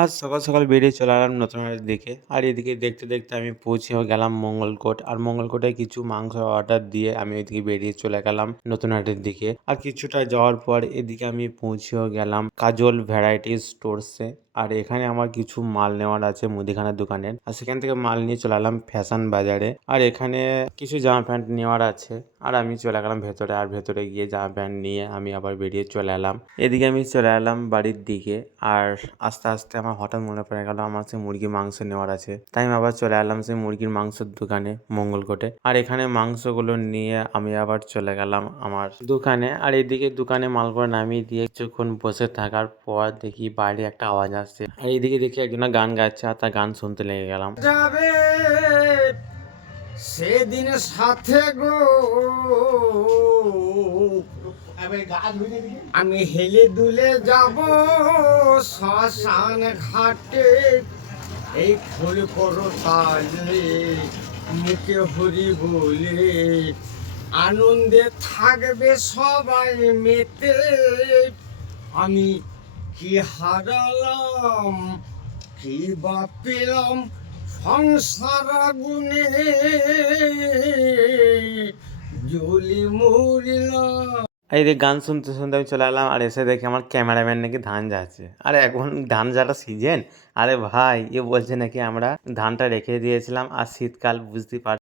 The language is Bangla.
আজ সকাল সকাল বেরিয়ে চলে এলাম নতুন হাটের দিকে। আর এদিকে দেখতে দেখতে আমি পৌঁছেও গেলাম মঙ্গলকোট। আর মঙ্গলকোটে কিছু মাংস অর্ডার দিয়ে আমি ওইদিকে বেরিয়ে চলে গেলাম নতুন হাটের দিকে। আর কিছুটা যাওয়ার পর এদিকে আমি পৌঁছেও গেলাম কাজল ভ্যারাইটি স্টোরসে। আর এখানে আমার কিছু মাল নেওয়ার আছে মুদিখানার দোকানের। আর সেখান থেকে মাল নিয়ে চলে এলাম ফ্যাশন বাজারে। আর এখানে কিছু জামা প্যান্ট নেওয়ার আছে। আর আমি চলে গেলাম ভেতরে। আর ভেতরে গিয়ে জামা প্যান্ট নিয়ে আমি আবার বেরিয়ে চলে এলাম। এদিকে আমি চলে এলাম বাড়ির দিকে। আর আস্তে আস্তে আমার হঠাৎ মনে পড়ে গেল আমার সেই মুরগির মাংস নেওয়ার আছে। তাই আমি আবার চলে এলাম সেই মুরগির মাংসের দোকানে মঙ্গলকোটে। আর এখানে মাংসগুলো নিয়ে আমি আবার চলে গেলাম আমার দোকানে। আর এদিকে দোকানে মালগুলো নামিয়ে দিয়ে কিছুক্ষণ বসে থাকার পর দেখি বাইরে একটা আওয়াজ আসছে। আর এইদিকে দেখি একজনা গান গাচ্ছে আর তার গান শুনতে লেগে গেলাম। যাবে সেদিন সাথে গো আমি হেলে দুলে যাব শ্মশান ঘাটে এই ফুল করো তালে মুখে হরি বলে আনন্দে থাকবে সবাই মেতে আমি কি হারালাম কি বা পেলাম সংসার আগুনে জ্বলি মরিলাম। আর এদিকে গান শুনতে শুনতে আমি চলে এলাম। আর এসে দেখি আমার ক্যামেরাম্যান নাকি ধান যাচ্ছে। আরে এখন ধান যাটা সিজন। আরে ভাই এ বলছে নাকি আমরা ধানটা রেখে দিয়েছিলাম আর শীতকাল বুঝতেই পার